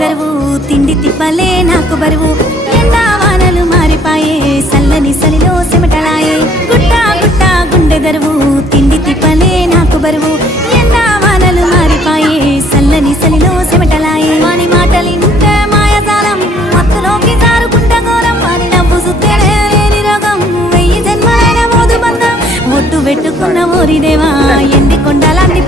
దరువు తిండి తిప్పలే నాకు బరువు ఎండా వానలు మారిపాయే సల్లని సలిలో చెమటలాయే గుట్ట గుట్ట గుండె దరువు తిండి తిప్పలే నాకు బరువు ఎండా వానలు మారిపాయే సల్లని సలిలో చెమటలాయే వాని మాటలింటే మాయజాలం మత్తులోకి జారుకుంట ఘోరం వాని నవ్వు సుత్తేనే లేని రోగం వెయ్యి జన్మలైన మోదు బంధం ఒట్టు పెట్టుకున్న ఓరిదేవా ఎండి కొండలాంటి